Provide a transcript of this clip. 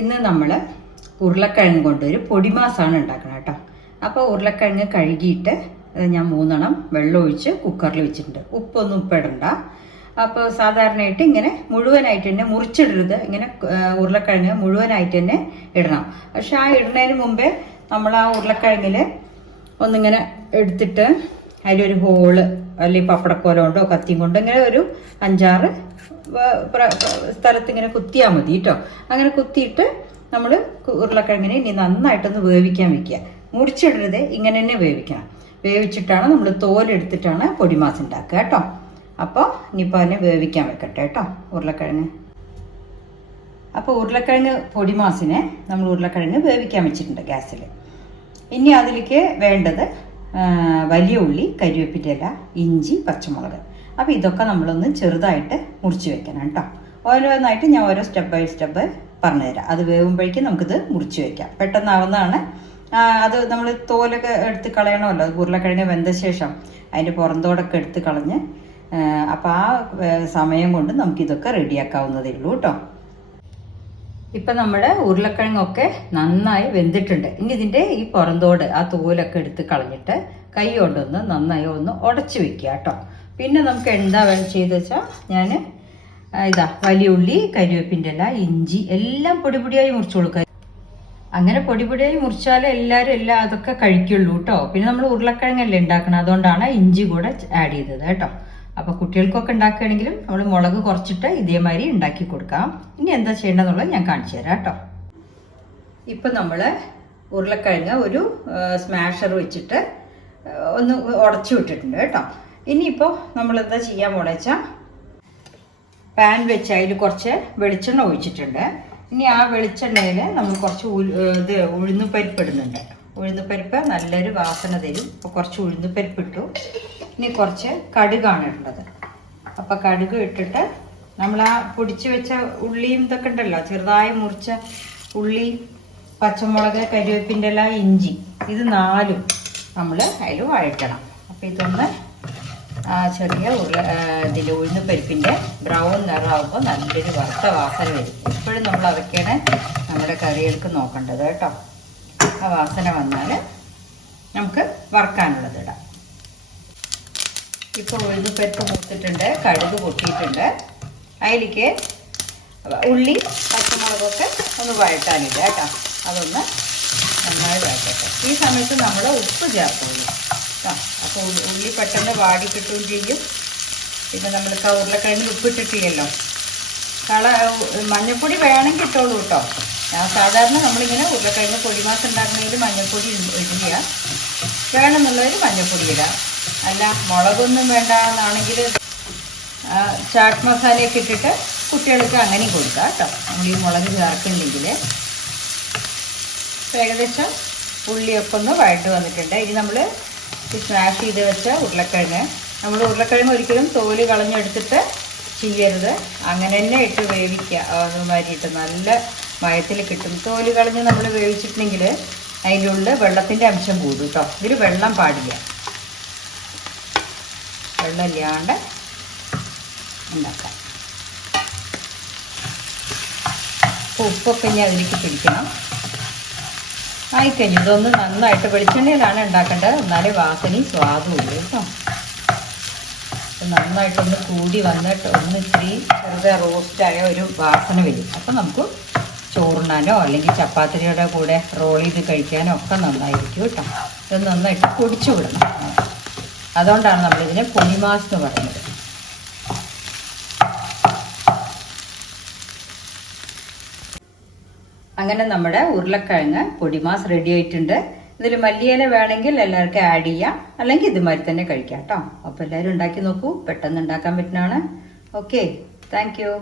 ഇന്ന് നമ്മൾ ഉരുളക്കിഴങ്ങ് കൊണ്ടൊരു പൊടിമാസാണ് ഉണ്ടാക്കുന്നത് കേട്ടോ. അപ്പോൾ ഉരുളക്കിഴങ്ങ് കഴുകിയിട്ട് ഞാൻ 3 എണ്ണം വെള്ളം ഒഴിച്ച് കുക്കറിൽ വെച്ചിട്ടുണ്ട്. ഉപ്പൊന്നും ഇടണ്ട. അപ്പോൾ സാധാരണയായിട്ട് ഇങ്ങനെ മുഴുവനായിട്ട് തന്നെ മുറിച്ചിടരുത്. ഇങ്ങനെ ഉരുളക്കിഴങ്ങ് മുഴുവനായിട്ട് തന്നെ ഇടണം. പക്ഷെ ആ ഇടുന്നതിന് മുമ്പേ നമ്മൾ ആ ഉരുളക്കിഴങ്ങിൽ ഒന്നിങ്ങനെ എടുത്തിട്ട് അതിലൊരു ഹോള് അല്ലെങ്കിൽ പപ്പടക്കോല കൊണ്ടോ കത്തിയും കൊണ്ടോ ഇങ്ങനെ ഒരു 5-6 സ്ഥലത്ത് ഇങ്ങനെ കുത്തിയാൽ മതി കേട്ടോ. അങ്ങനെ കുത്തിയിട്ട് നമ്മൾ ഉരുളക്കിഴങ്ങിനെ ഇനി നന്നായിട്ടൊന്ന് വേവിക്കാൻ വെക്കുക. മുറിച്ചിടരുത്, ഇങ്ങനെ തന്നെ വേവിക്കണം. വേവിച്ചിട്ടാണ് നമ്മൾ തോലെടുത്തിട്ടാണ് പൊടിമാസ് ഉണ്ടാക്കുക കേട്ടോ. അപ്പോൾ ഇനിയിപ്പോൾ അതിനെ വേവിക്കാൻ വെക്കട്ടെ കേട്ടോ ഉരുളക്കിഴങ്ങ്. അപ്പോൾ ഉരുളക്കിഴങ്ങ് പൊടിമാസിനെ നമ്മൾ ഉരുളക്കിഴങ്ങ് വേവിക്കാൻ വെച്ചിട്ടുണ്ട് ഗ്യാസിൽ. ഇനി അതിലേക്ക് വേണ്ടത് വലിയ ഉള്ളി, കരിവേപ്പിൻ്റെ ഇല, ഇഞ്ചി, പച്ചമുളക്. അപ്പോൾ ഇതൊക്കെ നമ്മളൊന്ന് ചെറുതായിട്ട് മുറിച്ച് വെക്കണം കേട്ടോ. ഓരോന്നായിട്ട് ഞാൻ ഓരോ സ്റ്റെപ്പ് ബൈ സ്റ്റെപ്പ് പറഞ്ഞുതരാം. അത് വേവുമ്പോഴേക്കും നമുക്കിത് മുറിച്ച് വെക്കാം. പെട്ടെന്നാവുന്നതാണ്. അത് നമ്മൾ തോലൊക്കെ എടുത്ത് കളയണമല്ലോ. ഉരുളക്കിഴങ്ങ് വെന്ത ശേഷം അതിൻ്റെ പുറന്തോടൊക്കെ എടുത്ത് കളഞ്ഞ് അപ്പോൾ ആ സമയം കൊണ്ട് നമുക്കിതൊക്കെ റെഡിയാക്കാവുന്നതേ ഉള്ളൂ കേട്ടോ. ഇപ്പം നമ്മുടെ ഉരുളക്കിഴങ്ങൊക്കെ നന്നായി വെന്തിട്ടുണ്ട്. ഇനി ഇതിൻ്റെ ഈ പുറന്തോട് ആ തോലൊക്കെ എടുത്ത് കളഞ്ഞിട്ട് കൈ കൊണ്ടൊന്ന് നന്നായി ഒന്ന് ഉടച്ച് വെക്കുക കേട്ടോ. പിന്നെ നമുക്ക് എന്താ ചെയ്ത് വെച്ചാൽ ഞാൻ വലിയ ഉള്ളി, കരിവേപ്പിൻ്റെ ഇല, ഇഞ്ചി എല്ലാം പൊടിയായി മുറിച്ച് കൊടുക്കുക. അങ്ങനെ പൊടിയായി മുറിച്ചാലേ എല്ലാവരും അതൊക്കെ കഴിക്കുള്ളൂ കേട്ടോ. പിന്നെ നമ്മൾ ഉരുളക്കിഴങ്ങല്ലേ ഉണ്ടാക്കണം, അതുകൊണ്ടാണ് ഇഞ്ചി കൂടെ ആഡ് ചെയ്തത് കേട്ടോ. അപ്പോൾ കുട്ടികൾക്കൊക്കെ ഉണ്ടാക്കുകയാണെങ്കിലും നമ്മൾ മുളക് കുറച്ചിട്ട് ഇതേമാതിരി ഉണ്ടാക്കി കൊടുക്കാം. ഇനി എന്താ ചെയ്യേണ്ടതെന്നുള്ളത് ഞാൻ കാണിച്ചു തരാം കേട്ടോ. ഇപ്പം നമ്മൾ ഉരുളക്കിഴങ്ങ് ഒരു സ്മാഷർ വെച്ചിട്ട് ഒന്ന് ഉടച്ചു വിട്ടിട്ടുണ്ട് കേട്ടോ. ഇനിയിപ്പോൾ നമ്മൾ എന്താ ചെയ്യാൻ പോണെന്ന് വെച്ചാൽ പാൻ വെച്ച് അതിൽ കുറച്ച് വെളിച്ചെണ്ണ ഒഴിച്ചിട്ടുണ്ട്. ഇനി ആ വെളിച്ചെണ്ണയിൽ നമ്മൾ കുറച്ച് ഉഴുന്നുപരിപ്പ് ഇടുന്നുണ്ട്. ഉഴുന്നുപരിപ്പ് നല്ലൊരു വാസന തരും. അപ്പോൾ കുറച്ച് ഉഴുന്നുപരിപ്പ് ഇട്ടു. ഇനി കുറച്ച് കടുകാണ് ഇടേണ്ടത്. അപ്പോൾ കടുക് ഇട്ടിട്ട് നമ്മൾ ആ പൊടിച്ച് വെച്ച ഉള്ളിയും ഇതൊക്കെ ഉണ്ടല്ലോ, ചെറുതായി മുറിച്ച ഉള്ളി, പച്ചമുളക്, കരിവേപ്പിൻ്റെ ഇല, ഇഞ്ചി, ഇത് 4 നമ്മൾ അതിൽ വഴറ്റണം. അപ്പോൾ ഇതൊന്ന് ചെറിയ ഇതിൽ ഉഴുന്നുപരിപ്പിൻ്റെ ബ്രൗൺ നിറമാകുമ്പോൾ നല്ലൊരു വറുത്ത വാസന വരും. എപ്പോഴും നമ്മൾ അതൊക്കെയാണ് നമ്മുടെ കറികൾക്ക് നോക്കേണ്ടത് കേട്ടോ. ആ വാസന വന്നാൽ നമുക്ക് വറുക്കാനുള്ളത് ഇടാം. ഇപ്പോൾ ഉഴുന്നുപരിപ്പ് മൂത്തിട്ടുണ്ട്, കടുക് പൊട്ടിയിട്ടുണ്ട്. അതിലേക്ക് ഉള്ളി, പച്ചമുളകൊക്കെ ഒന്ന് വഴറ്റാനില്ല കേട്ടോ. അതൊന്ന് നന്നായി വഴറ്റട്ടെ. ഈ സമയത്ത് നമ്മൾ ഉപ്പ് ചേർക്കുള്ളൂ കേട്ടോ. അപ്പോൾ ഉള്ളി പെട്ടെന്ന് വാടി കിട്ടുകയും ചെയ്യും. പിന്നെ നമ്മൾക്ക് ഉരുളക്കിഴങ്ങിൽ ഉപ്പിട്ടിട്ടില്ലല്ലോ. മഞ്ഞൾപ്പൊടി വേണമെങ്കിൽ ഇട്ടോളൂ കേട്ടോ. ഞാൻ സാധാരണ നമ്മളിങ്ങനെ ഉരുളക്കിഴങ്ങ് പൊടിമാസ് ഉണ്ടാക്കുന്നതിൽ മഞ്ഞൾപ്പൊടി ഇടില്ല. വേണമെന്നുള്ളതിൽ മഞ്ഞൾപ്പൊടി ഇടാം. അല്ല മുളകൊന്നും വേണ്ട എന്നാണെങ്കിൽ ചാട്ട് മസാലയൊക്കെ ഇട്ടിട്ട് കുട്ടികൾക്ക് അങ്ങനെയും കൊടുക്കാം കേട്ടോ. നമ്മൾ ഈ മുളക് ചേർക്കുന്നുണ്ടെങ്കിൽ. ഏകദേശം ഉള്ളിയൊക്കെ ഒന്ന് വഴട്ട് വന്നിട്ടുണ്ട്. ഇനി നമ്മൾ ഈ സ്മാഷ് ചെയ്ത് വെച്ച ഉരുളക്കിഴങ്ങ്, നമ്മൾ ഉരുളക്കിഴങ്ങ് ഒരിക്കലും തോല് കളഞ്ഞെടുത്തിട്ട് ചെയ്യരുത്. അങ്ങനെ തന്നെ ഇട്ട് വേവിക്കുക. അതുമാതിരിയിട്ട് നല്ല മയത്തിൽ കിട്ടും. തോല് കളഞ്ഞ് നമ്മൾ വേവിച്ചിട്ടുണ്ടെങ്കിൽ അതിൻ്റെ ഉള്ളിൽ വെള്ളത്തിൻ്റെ അംശം കൂടും കേട്ടോ. ഇതിൽ വെള്ളം പാടില്ല. വെള്ളമില്ലാണ്ട് ഉണ്ടാക്കാം. അപ്പോൾ ഉപ്പൊക്കെ ഇനി അതിലേക്ക് പിടിക്കണം. ആയിക്കഴിഞ്ഞു. ഇതൊന്ന് നന്നായിട്ട് വെളിച്ചെണ്ണയിലാണ് ഉണ്ടാക്കേണ്ടത്, എന്നാലേ വാസനയും സ്വാദും ഉള്ളൂ കേട്ടോ. നന്നായിട്ടൊന്ന് കൂടി വന്നിട്ട് ഒന്ന് ഇത്തിരി ചെറുതെ റോസ്റ്റായ ഒരു വാസന വരും. അപ്പം നമുക്ക് ചോറിനാനോ അല്ലെങ്കിൽ ചപ്പാത്തിയുടെ കൂടെ റോൾ ചെയ്ത് കഴിക്കാനോ ഒക്കെ നന്നായിരിക്കും കേട്ടോ. ഇത് നന്നായിട്ട് പൊടിച്ചു വിടണം. അതുകൊണ്ടാണ് നമ്മളിതിനെ പൊടിമാസ് എന്ന് പറയുന്നത്. അങ്ങനെ നമ്മുടെ ഉരുളക്കിഴങ്ങ് പൊടിമാസ് റെഡി ആയിട്ടുണ്ട്. ഇതിൽ മല്ലിയില വേണമെങ്കിൽ എല്ലാവർക്കും ആഡ് ചെയ്യാം, അല്ലെങ്കിൽ ഇതുമാതിരി തന്നെ കഴിക്കാം കേട്ടോ. അപ്പോൾ എല്ലാവരും ഉണ്ടാക്കി നോക്കൂ. പെട്ടെന്ന് ഉണ്ടാക്കാൻ പറ്റുന്നതാണ്. Okay, thank you.